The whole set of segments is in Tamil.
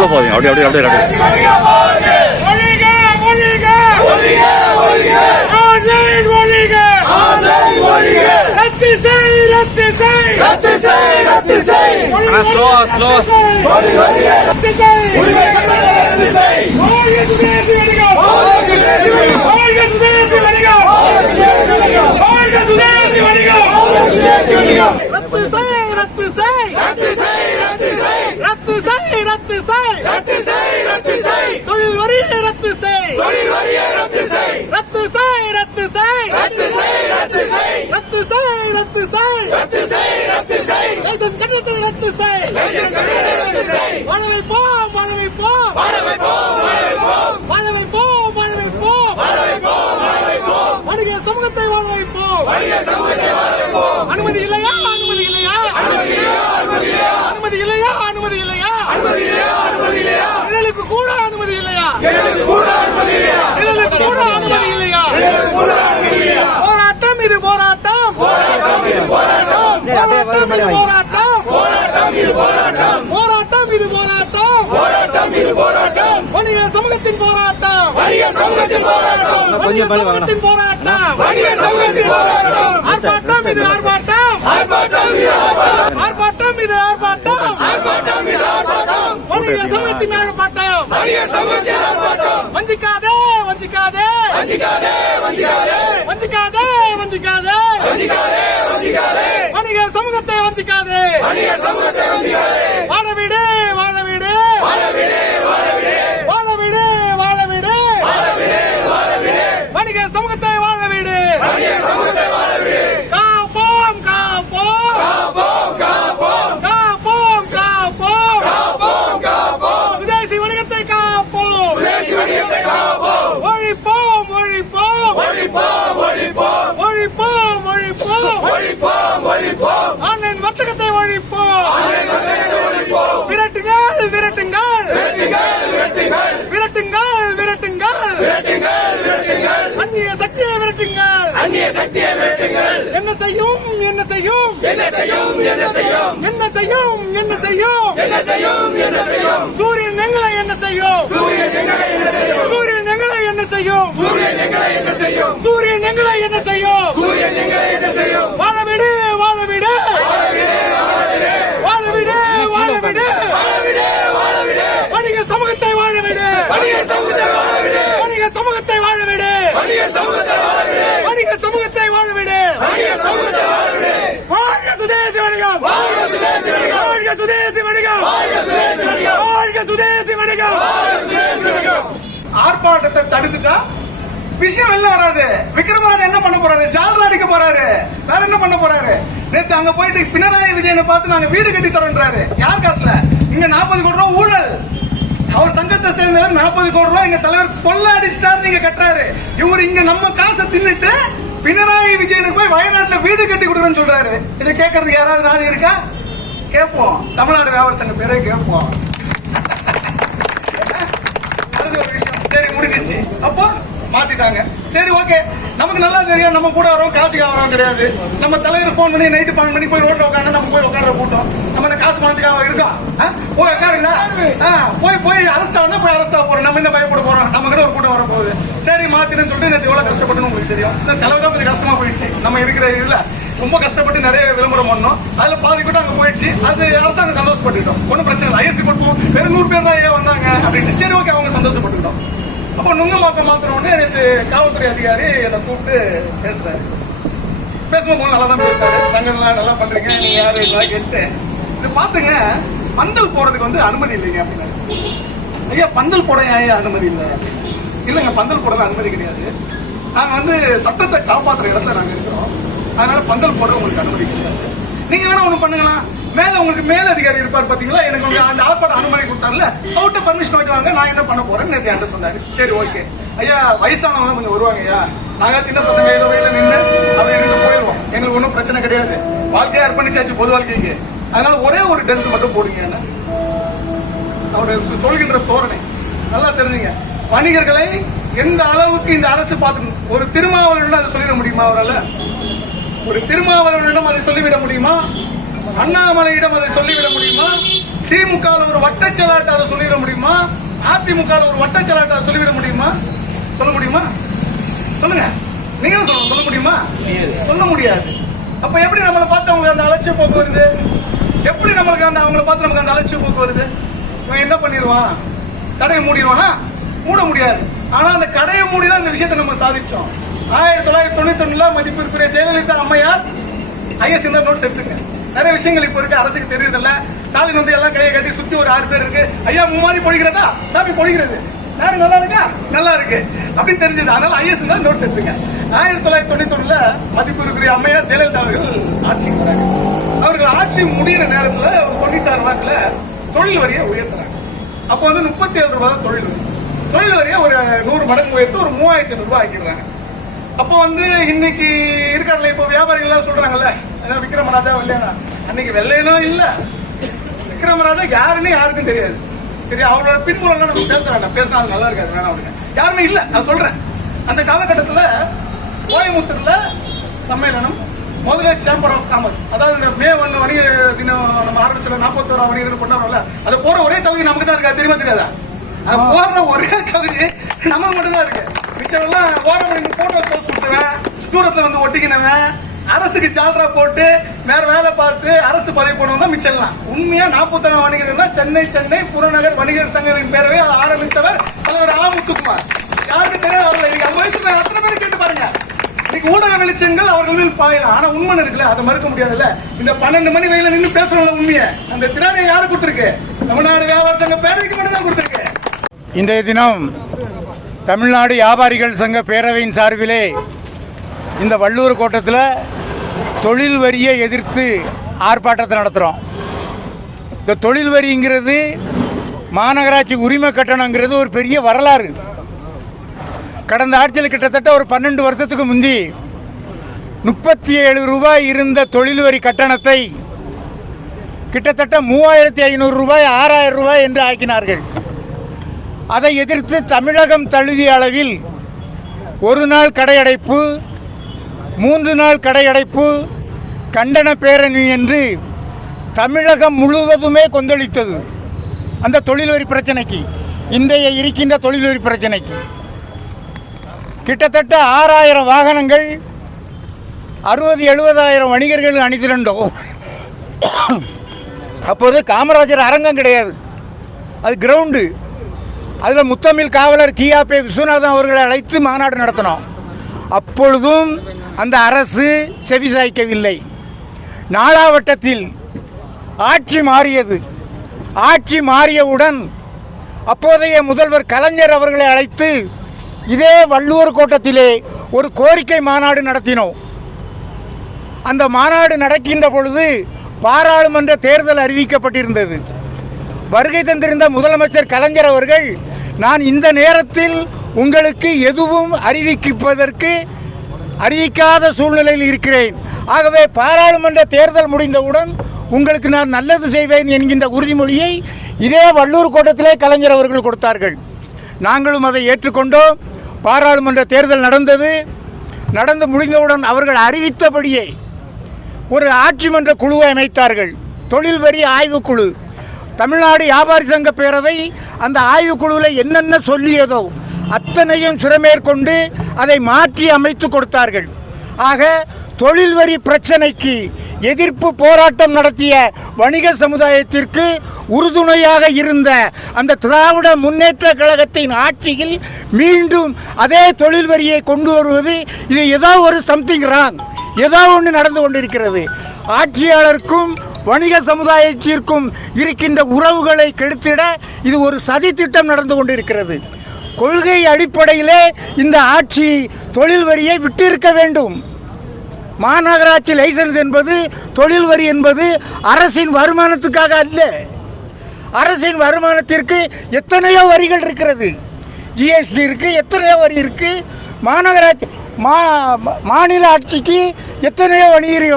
உள்ள போவீங்க அப்படியே அப்படியே அப்படியே ரத்து செய் ரத்து செய். ரத்து செய். ரத்து செய் ரத்து செய் ரத்து செய் ரத்து செய் தொழில் வரியை ரத்து செய் ரத்து செய் ரத்து செய் ரத்து செய் ரத்து செய் லைசன்ஸ் கட்டணத்தை ரத்து செய் வாழ வைப்போம் வாழ வைப்போம் வாழ வைப்போம் வாழ வைப்போம் வணிக சமூகத்தை வாழ வைப்போம் அனுமதி இல்லையா அனுமதி இல்லையா அனுமதி இல்லையா அனுமதி இல்லையா நிழலுக்கு கூட அனுமதி இல்லையா நிழலுக்கு கூட அனுமதி இல்லையா போராட்டம் இது போராட்டம் போராட்டம் இது போராட்டம் போராட்டம் இது போராட்டம் வணிக சமூகத்தின் போராட்டம் வணிக சமூகத்தின் போராட்டம். ஆர்ப்பாட்டம் இது ஆர்ப்பாட்டம். ஆர்ப்பாட்டம் இது ஆர்ப்பாட்டம். வணிக சமூகத்தின் ஆர்ப்பாட்டம் வஞ்சிக்காதே வஞ்சிக்காதே வஞ்சிக்காதே வஞ்சிக்காதே வணிக சமூகத்தை வஞ்சிக்காதே வாழ வீடு வாழ வீடு வாழ வீடு வாழ வீடு வணிக சமூகத்தை வாழ வீடு காப்போம் காப்போம் காப்போம் காப்போம் விதேசி வணிகத்தை காப்போம் ஒழிப்போம் ஒழிப்போம் ஒழிப்போம் ஒழிப்போம் ஆன்லைன் வர்த்தகத்தை ஒழிப்போம் விரட்டுங்கள் விரட்டுங்கள் விரட்டுங்கள் விரட்டுங்கள் அந்நிய சக்தியை விரட்டுங்கள் என்ன செய்யும்? என்ன செய்யும்? என்ன செய்யும்? என்ன செய்யும் சூரியன் எங்களை என்ன செய்யும் சூரியன் எங்களை என்ன செய்யும் சூரியன் எங்களை என்ன செய்யும் வாழ விடு வாழ விடு வாழ விடு வாழ விடு வணிக சமூகத்தை வாழ விடு வணிக சமூகத்தை வாழ விடு வணிக சமூகத்தை வாழ விடு வாழ்க சுதேசி வணிகம் வாழ்க சுதேசி வணிகம் வாழ்க சுதேசி வணிகம் ஆர்ப்பாட்டத்தை தடுத்துட்டா? விஷயம் வெளில வராது. விக்ரமராஜன் என்ன பண்ண போறாரு? ஜால்ரா அடிக்க போறாரு. வேற என்ன பண்ண போறாரு? நேத்து அங்க போயிட்டு பினராயி விஜயனை பார்த்து நாங்க வீடு கட்டி தரோன்றாரு. யார் காசுல? இங்க நாற்பது கோடி ரூபா ஊழல். அவர் சங்கத்தை சேர்ந்தவர் நாற்பது கோடி ரூபாய். எங்க தலைவர் கொள்ள அடிச்சிட்டாரு நீங்க கட்டுறாரு. இவர் இங்க நம்ம காசை தின்னுட்டு பினராயி விஜயனுக்கு போய் வயநாட்டுல வீடு கட்டி கொடுக்குறேன்னு சொல்றாரு. இதை கேட்கறதுக்கு யாராவது நாதி இருக்கா? கேட்போம். தமிழ்நாடு வியாபார சங்க பேரே கேட்போம் அது ஒரு விஷயம் சரி முடிஞ்சிச்சு அப்போ மாத்திட்டாங்க. சரி ஓகே. நமக்கு நல்லா தெரியும். நம்ம கூட வரோம் காசுக்காக வரோம் கிடையாது. நம்ம தலைவர் ஃபோன் பண்ணி நைட்டு பன்னெண்டு மணி போய் ரோட்ல உட்காந்து நம்ம போய் உட்கார கூட்டம். நம்ம அந்த காசு பணத்துக்காக இருக்கா? ஆ? போய் உட்காருங்களா? ஆ, போய் போய் அரெஸ்ட் ஆனா போய் அரெஸ்ட் ஆக போறோம். நம்ம இந்த பயப்பட போறோம்? நம்ம கிட்ட ஒரு கூட்டம் வர போகுது சரி மாத்தினு சொல்லிட்டு நேற்று எவ்வளவு கஷ்டப்பட்டுன்னு உங்களுக்கு தெரியும். இந்த செலவு தான் கொஞ்சம் கஷ்டமா போயிடுச்சு. நம்ம இருக்கிற இதுல ரொம்ப கஷ்டப்பட்டு நிறைய விளம்பரம் பண்ணோம். அதுல பாதி கூட அங்க போயிடுச்சு. அது அரசாங்கம் சந்தோஷப்பட்டுட்டோம் ஒன்றும் பிரச்சனை இல்லை. ஐஎஸ்சி கொடுப்போம். வெறும் நூறு பேர் தான் ஏன் வந்தாங்க அப்படின்னு. சரி ஓகே அவங்க சந்தோஷப்பட்டுக்கிட்டோம். அப்போ நுங்கமாக்கம் மாத்திர உடனே நேற்று காவல்துறை அதிகாரி என்னை கூப்பிட்டு பேசுறாரு. பேசும்போது நல்லா தான் பேசுறாரு. சங்கம்லாம் நல்லா பண்றீங்க? நீங்க யாரும் இல்லை கேட்டு இது பாத்துங்க பந்தல் போடுறதுக்கு வந்து அனுமதி இல்லைங்க அப்படின்னு. ஐயா பந்தல் போட ஏன் அனுமதி இல்லை? இல்லைங்க பந்தல் போடல அனுமதி கிடையாது. நாங்க வந்து சட்டத்தை காப்பாத்துற இடத்துல நாங்க இருக்கிறோம். அதனால பந்தல் போட உங்களுக்கு அனுமதி கிடையாது. நீங்க வேணா ஒண்ணு பண்ணுங்களா மேல உங்களுக்கு மேல அதிகாரி இருப்பார் பாத்தீங்களா? எனக்கு உங்க அந்த ஆர்ப்பாட்ட அனுமதி கொடுத்தாருல அவர்கிட்ட பர்மிஷன் வாங்கிட்டு வாங்க நான் என்ன பண்ண போறேன்னு நேற்று என்கிட்ட சொன்னாரு. சரி ஓகே ஐயா வயசானவங்க கொஞ்சம் வருவாங்க ஐயா. நாங்க சின்ன பசங்க ஏதோ வயல நின்று அவங்க எங்களுக்கு போயிடுவோம். எங்களுக்கு ஒன்றும் பிரச்சனை கிடையாது. வாழ்க்கையை அர்ப்பணிச்சாச்சு பொது வாழ்க்கைக்கு அதனால ஒரே ஒரு டென்ஸ் மட்டும் போடுங்க என்ன? அவர் சொல்கின்ற தோரணை. நல்லா தெரிஞ்சுங்க. வணிகர்களை எந்த அளவுக்கு இந்த அரசு பார்த்து ஒரு திருமாவளவனிடம் அதை சொல்லிட முடியுமா அவரால்? ஒரு திருமாவளவனிடம் அதை சொல்லிவிட முடியுமா? அண்ணாமலையிடம் அதை சொல்லிவிட முடியுமா? திமுக ஒரு வட்ட செலாட்டு அதை சொல்லிவிட முடியுமா? அதிமுக ஒரு வட்ட அதை சொல்லிவிட முடியுமா? சொல்ல முடியுமா? சொல்லுங்க. நீங்க சொல்லுங்க. சொல்ல முடியுமா? சொல்ல முடியாது. அப்ப எப்படி நம்மளை பார்த்து அவங்களுக்கு அந்த அலட்சிய போக்கு வருது? எப்படி நம்மளுக்கு அந்த அவங்கள பார்த்து நமக்கு அந்த அலட்சிய போக்கு வருது? இவன் என்ன பண்ணிடுவான்? கடையை மூடிடுவானா? மூட முடியாது. ஆனா அந்த கடையை மூடி தான் இந்த விஷயத்தை நம்ம சாதிச்சோம். ஆயிரத்தி தொள்ளாயிரத்தி தொண்ணூத்தி ஒண்ணுல மதிப்பிற்குரிய ஜெயலலிதா அம்மையார் ஐஎஸ் இந்த நோட்ஸ் எடுத்துங்க நிறைய விஷயங்கள் இப்ப இருக்கு அரசுக்கு தெரியுதுல்ல. ஸ்டாலின் வந்து எல்லாம் கையை கட்டி சுத்தி ஒரு ஆறு பேர் இருக்கு. ஐயா மும்மாரி பொழிகிறதா? சாமி பொழிகிறது. நேரம் நல்லா இருக்கா? நல்லா இருக்கு. அப்படின்னு தெரிஞ்சது. அதனால ஐஎஸ் தான் நோட்ஸ் எடுத்துங்க. ஆயிரத்தி தொள்ளாயிரத்தி தொண்ணூத்தி ஒண்ணுல மதிப்பிற்குரிய அம்மையார் ஜெயலலிதா அவர்கள் ஆட்சிக்கு வராங்க. அவர்கள் ஆட்சி முடியிற நேரத்துல தொண்ணூத்தாறு வாக்குல தொழில் வரியை உயர்த்துறாங்க. அப்போ வந்து முப்பத்தி ஏழு ரூபாய் தான் தொழில் வரி. தொழில் வரியை ஒரு நூறு மடங்கு உயர்த்து ஒரு மூவாயிரத்தி ஐநூறு ரூபாய் ஆக்கிடுறாங்க. அப்போ வந்து இன்னைக்கு இருக்கிறதுல இப்போ வியாபாரிகள்லாம் சொல்றாங்கல்ல விக்ரமராஜா வெள்ளையனா அன்னைக்கு வெள்ளையனோ இல்ல. விக்ரமராஜா யாருன்னு யாருக்கும் தெரியாது. சரி அவரோட பின்புலம் நம்ம பேச வேண்டாம். பேசினா நல்லா இருக்காது. வேணாம் அப்படிங்க யாருமே இல்ல. நான் சொல்றேன். அந்த காலகட்டத்துல கோயம்புத்தூர்ல சம்மேளனம் முதல்ல சேம்பர் ஆஃப் காமர்ஸ் அதாவது இந்த மே ஒன்று வணிக தினம் நம்ம ஆரம்பிச்சோம் நாற்பத்தோரா வணிக தினம் கொண்டாடுறோம்ல அது போற ஒரே தகுதி நமக்கு தான் இருக்கா? தெரியுமா தெரியாதா? அது போடுற ஒரே தகுதி நம்ம மட்டும்தான் இருக்கு. மிச்சம் எல்லாம் ஓரம் போட்டோ கொடுத்துருவேன். தூரத்துல வந்து ஒட்டிக்கினவன். அரசுக்கு ஜால்ரா போட்டு வேற வேலை பார்த்து அரசு பதவி போனவங்க மிச்சலாம் மிச்சம் எல்லாம் உண்மையா நாற்பத்தொன்னு வணிகர்னா சென்னை சென்னை புறநகர் வணிகர் சங்கத்தின் பேரவை அதை ஆரம்பித்தவர் தலைவர் ஆ. முத்துக்குமார். யாருக்கு தெரியாது வரல இன்னைக்கு ஐம்பது வயசு பேர் அத்தனை பேர் கேட்டு பாருங்க. இன்னைக்கு ஊடக வெளிச்சங்கள் அவர்கள் பாயலாம் ஆனா உண்மை இருக்குல்ல அதை மறுக்க முடியாதுல்ல. இந்த பன்னெண்டு மணி வயல நின்று பேசுறவங்கள உண்மையை. அந்த திறனை யாரு கொடுத்துருக்கு? தமிழ்நாடு வியாபார சங்க பேரவைக்கு மட்டும் தான் கொடுத்துருக்கு. இன்றைய தினம் தமிழ்நாடு வியாபாரிகள் சங்க பேரவையின் சார்பிலே இந்த வள்ளூர் கோட்டத்தில் தொழில் வரியை எதிர்த்து ஆர்ப்பாட்டத்தை நடத்துகிறோம் இந்த தொழில் வரிங்கிறது மாநகராட்சி உரிமை கட்டணங்கிறது ஒரு பெரிய வரலாறு. கடந்த ஆட்சியில் கிட்டத்தட்ட ஒரு பன்னெண்டு வருஷத்துக்கு முந்தி முப்பத்தி ஏழு ரூபாய் இருந்த தொழில் வரி கட்டணத்தை கிட்டத்தட்ட மூவாயிரத்தி ஐநூறு ரூபாய் ஆறாயிரம் ரூபாய் என்று ஆக்கினார்கள். அதை எதிர்த்து தமிழகம் தழுவிய அளவில் ஒரு நாள் கடையடைப்பு மூன்று நாள் கடையடைப்பு கண்டன பேரணி என்று தமிழகம் முழுவதுமே கொந்தளித்தது அந்த தொழில் வரி பிரச்சனைக்கு இன்றைய இருக்கின்ற தொழில் வரி பிரச்சனைக்கு. கிட்டத்தட்ட ஆறாயிரம் வாகனங்கள் அறுபது எழுபதாயிரம் வணிகர்கள் அணிதிரண்டோம். அப்போது காமராஜர் அரங்கம் கிடையாது. அது கிரவுண்டு. அதில் முத்தமிழ் காவலர் கியாபே விஸ்வநாதன் அவர்களை அழைத்து மாநாடு நடத்தினோம். அப்பொழுதும் அந்த அரசு செவிசாய்க்கவில்லை. நாளாவட்டத்தில் ஆட்சி மாறியது. ஆட்சி மாறியவுடன் அப்போதைய முதல்வர் கலைஞர் அவர்களை அழைத்து இதே வள்ளுவர் கோட்டத்திலே ஒரு கோரிக்கை மாநாடு நடத்தினோம். அந்த மாநாடு நடக்கின்ற பொழுது பாராளுமன்ற தேர்தல் அறிவிக்கப்பட்டிருந்தது. வருகை தந்திருந்த முதலமைச்சர் கலைஞர் அவர்கள் நான் இந்த நேரத்தில் உங்களுக்கு எதுவும் அறிவிப்பதற்கு அறிவிக்காத சூழ்நிலையில் இருக்கிறேன். ஆகவே பாராளுமன்ற தேர்தல் முடிந்தவுடன் உங்களுக்கு நான் நல்லது செய்வேன் என்கின்ற உறுதிமொழியை இதே வள்ளூர் கோட்டத்திலே கலைஞர் அவர்கள் கொடுத்தார்கள். நாங்களும் அதை ஏற்றுக்கொண்டோம். பாராளுமன்ற தேர்தல் நடந்தது. நடந்து முடிந்தவுடன் அவர்கள் அறிவித்தபடியே ஒரு ஆட்சி மன்ற குழுவை அமைத்தார்கள். தொழில் வரி ஆய்வுக்குழு. தமிழ்நாடு வியாபாரி சங்க பேரவை அந்த ஆய்வுக்குழுவில் என்னென்ன சொல்லியதோ அத்தனையும் சிறமேற்கொண்டு அதை மாற்றி அமைத்து கொடுத்தார்கள். ஆக தொழில் வரி பிரச்சனைக்கு எதிர்ப்பு போராட்டம் நடத்திய வணிக சமுதாயத்திற்கு உறுதுணையாக இருந்த அந்த திராவிட முன்னேற்ற கழகத்தின் ஆட்சியில் மீண்டும் அதே தொழில் வரியை கொண்டு வருவது இது ஏதோ ஒரு சம்திங் ராங் ஏதோ ஒன்று நடந்து கொண்டிருக்கிறது. ஆட்சியாளருக்கும் வணிக சமுதாயத்திற்கும் இருக்கின்ற உறவுகளை கெடுத்திட இது ஒரு சதி திட்டம் நடந்து கொண்டிருக்கிறது. கொள்கை அடிப்படையிலே இந்த ஆட்சி தொழில் வரியை விட்டிருக்க வேண்டும். மாநகராட்சி லைசன்ஸ் என்பது தொழில் வரி என்பது அரசின் வருமானத்துக்காக அல்ல. அரசின் வருமானத்திற்கு எத்தனையோ வரிகள் இருக்கிறது. ஜிஎஸ்டி இருக்கு எத்தனையோ வரி இருக்குது மாநகராட்சி மா மாநில ஆட்சிக்கு எத்தனையோ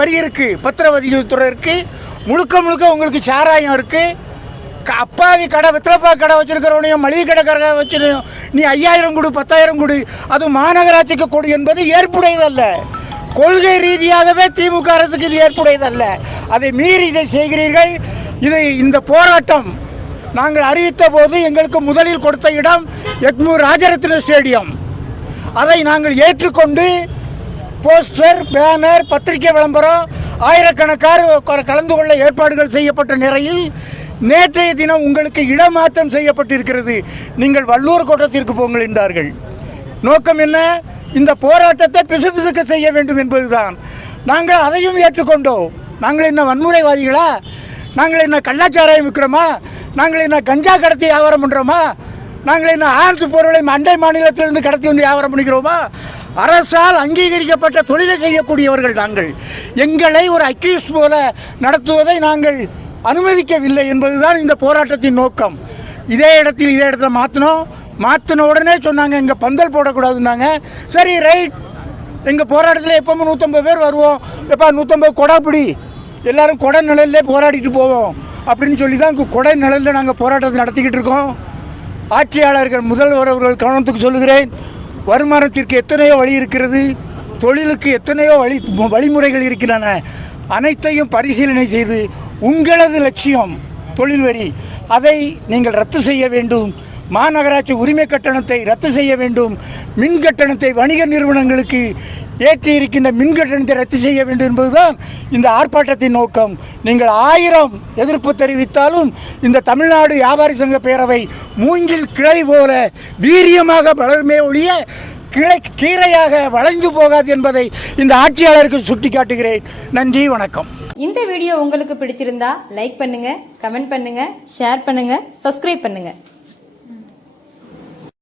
வரி இருக்குது பத்திர பத்திரவதித்துறை இருக்குது முழுக்க முழுக்க உங்களுக்கு சாராயம் இருக்குது அப்பாவி கடை வெத்தலைப்பா கடை வச்சிருக்கிறவனையும் மளிகை கடை கடை வச்சிருக்கோம் நீ ஐயாயிரம் கொடு பத்தாயிரம் கொடு அது மாநகராட்சிக்கு கொடு என்பது ஏற்புடையதல்ல. கொள்கை ரீதியாகவே திமுக அரசுக்கு இது ஏற்புடையதல்ல. அதை மீறி இதை செய்கிறீர்கள். இதை இந்த போராட்டம். நாங்கள் அறிவித்த போது எங்களுக்கு முதலில் கொடுத்த இடம் எக்மூர் ராஜரத்ன ஸ்டேடியம். அதை நாங்கள் ஏற்றுக்கொண்டு போஸ்டர் பேனர் பத்திரிகை விளம்பரம் ஆயிரக்கணக்கார் கலந்து கொள்ள ஏற்பாடுகள் செய்யப்பட்ட நிலையில் நேற்றைய தினம் உங்களுக்கு இடமாற்றம் செய்யப்பட்டிருக்கிறது. நீங்கள் வள்ளூர் கோட்டத்திற்கு போங்கள் என்றார்கள். நோக்கம் என்ன? இந்த போராட்டத்தை பிசுபிசுக்க செய்ய வேண்டும் என்பதுதான். நாங்கள் அதையும் ஏற்றுக்கொண்டோம். நாங்கள் என்ன வன்முறைவாதிகளா? நாங்கள் என்ன கள்ளாச்சாராயம் விற்கிறோமா? நாங்கள் என்ன கஞ்சா கடத்தி வியாபாரம் பண்ணுறோமா நாங்கள் என்ன ஆர்த்து பொருளை அண்டை மாநிலத்திலிருந்து கடத்தி வந்து வியாபாரம் பண்ணிக்கிறோமா? அரசால் அங்கீகரிக்கப்பட்ட தொழிலை செய்யக்கூடியவர்கள் நாங்கள். எங்களை ஒரு அக்யூஸ் போல நடத்துவதை நாங்கள் அனுமதிக்கவில்லை என்பதுதான் இந்த போராட்டத்தின் நோக்கம். இதே இடத்தில் இதே இடத்துல மாற்றினோம் மாற்றின உடனே சொன்னாங்க இங்கே பந்தல் போடக்கூடாதுன்னாங்க. சரி ரைட் எங்கள் போராட்டத்தில் எப்போவுமே நூற்றம்பது பேர் வருவோம். எப்போ நூற்றம்பது கொடாப்பிடி. எல்லாரும் கொடை நிழல்லே போராடிட்டு போவோம். அப்படின்னு சொல்லி தான் இங்கே கொடை நிழலில் நாங்கள் போராட்டத்தை நடத்திக்கிட்டு இருக்கோம். ஆட்சியாளர்கள் முதல்வர் அவர்கள் கவனத்துக்கு சொல்லுகிறேன். வருமானத்திற்கு எத்தனையோ வழி இருக்கிறது. தொழிலுக்கு எத்தனையோ வழி வழிமுறைகள் இருக்கின்றன. அனைத்தையும் பரிசீலனை செய்து உங்களது லட்சியம் தொழில் வரி அதை நீங்கள் ரத்து செய்ய வேண்டும். மாநகராட்சி உரிமை கட்டணத்தை ரத்து செய்ய வேண்டும். மின் கட்டணத்தை வணிக நிறுவனங்களுக்கு ஏற்றி இருக்கின்ற மின் கட்டணத்தை ரத்து செய்ய வேண்டும் என்பதுதான் இந்த ஆர்ப்பாட்டத்தின் நோக்கம். நீங்கள் ஆயிரம் எதிர்ப்பு தெரிவித்தாலும் இந்த தமிழ்நாடு வியாபாரி சங்க பேரவை மூங்கில் கிளை போல வீரியமாக வளருமே ஒழிய கிளை கீரையாக வளைந்து போகாது என்பதை இந்த ஆட்சியாளருக்கு சுட்டிக்காட்டுகிறேன். நன்றி வணக்கம். இந்த வீடியோ உங்களுக்கு பிடிச்சிருந்தா லைக் பண்ணுங்க கமெண்ட் பண்ணுங்க ஷேர் பண்ணுங்க சப்ஸ்கிரைப் பண்ணுங்க.